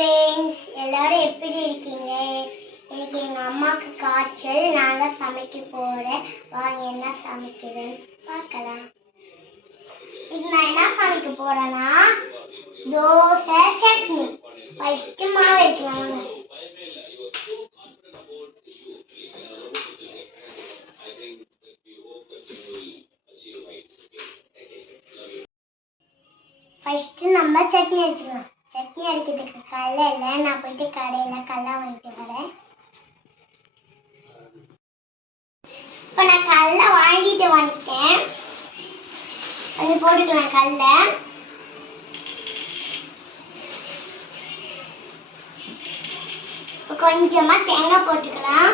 Friends, எல்லாரும் எப்படி இருக்கீங்க? இன்னைக்கு எங்கள் அம்மாவுக்கு காய்ச்சல். நான் தான் சமைக்க போகிறேன். வாங்க என்ன சமைக்கிறேன்னு பார்க்கலாம். இது நான் என்ன சமைக்க போகிறேன்னா தோசை சட்னி. ஃபஸ்ட்டு மாவு வைக்கலாம். ஃபஸ்ட்டு நம்ம சட்னி வச்சுக்கலாம். சட்னி அரைக்கிறதுக்கு கடலை இல்லை. நான் போயிட்டு கடையில் கடலை வாங்கிட்டு வரேன். இப்போ நான் கடலை வாங்கிட்டு வந்துட்டேன். அது போட்டுக்கலாம் கடலை. இப்போ கொஞ்சமாக தேங்காய் போட்டுக்கலாம்.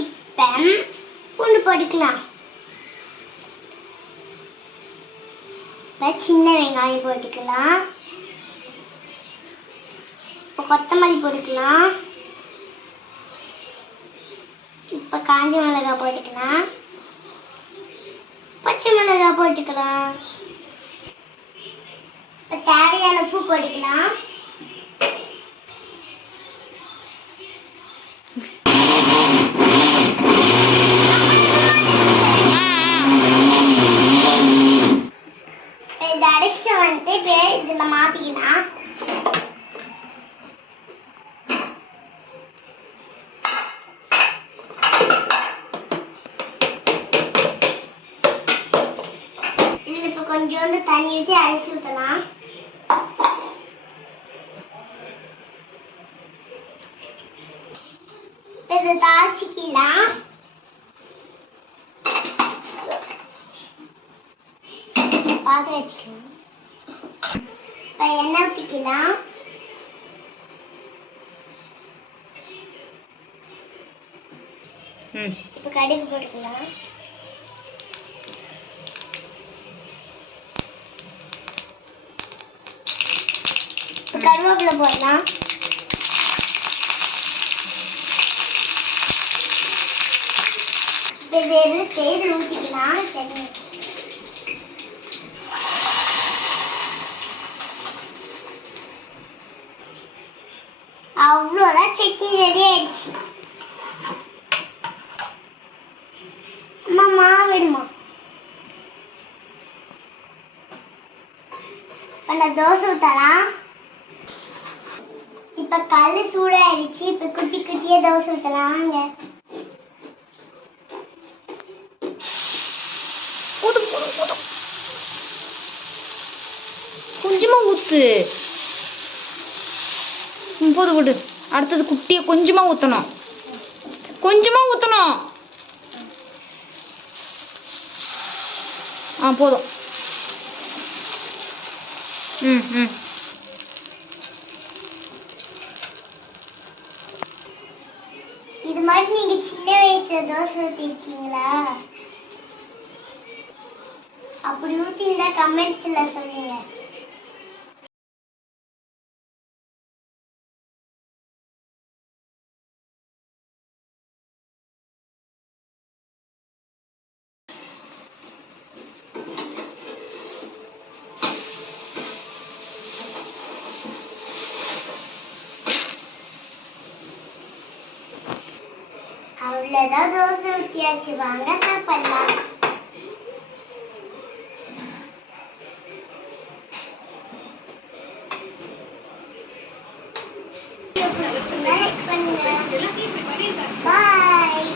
இப்போ பூண்டு போட்டுக்கலாம். இப்போ சின்ன வெங்காயம் போட்டுக்கலாம். இப்போ கொத்தமல்லி போட்டுக்கலாம். இப்போ காஞ்ச மிளகாய் போட்டுக்கலாம். பச்சை மிளகாய் போட்டுக்கலாம். இப்போ தேவையான உப்பு போட்டுக்கலாம். இதை அரைச்சிட்டு வந்துட்டு இதில் மாற்றிக்கலாம். இதில் இப்போ கொஞ்சோண்டு தண்ணி ஊற்றி அரைச்சி ஊற்றலாம். இப்போ இதை தாளிச்சிக்கலாம். பாத்திரம் வச்சுக்கலாம். இப்போ எண்ணெய் ஊற்றிக்கலாம். இப்போ கடுகு போட்டுக்கலாம். இப்போ கருவேப்பிலை போடலாம். இப்போ இது எடுத்து இதில் ஊற்றிக்கலாம். சட்னி அவ்வளோதான், சட்னி ரெடி ஆயிடுச்சு. அம்மா மாவிடுமா. இப்போ நான் தோசை ஊற்றலாம். இப்போ கல் சூடாயிடுச்சு. இப்போ குட்டி குட்டியே தோசை ஊற்றலாங்க. கொஞ்சமா ஊத்து. போது விடு. அடுத்தது குட்டியை கொஞ்சமா ஊற்றணும். கொஞ்சமா ஊற்றணும். போதும். இது மாதிரி நீங்க சின்ன வயசுல தோசை ஊற்றிருக்கீங்களா? அப்படி ஊற்றிருந்தா கமெண்ட்ஸ்ல சொல்லுங்க. அவ்வளோதான், தோசை ஊற்றியாச்சு. வாங்க சாப்பிடலாம். லைக் பண்ணுங்க. பாய்.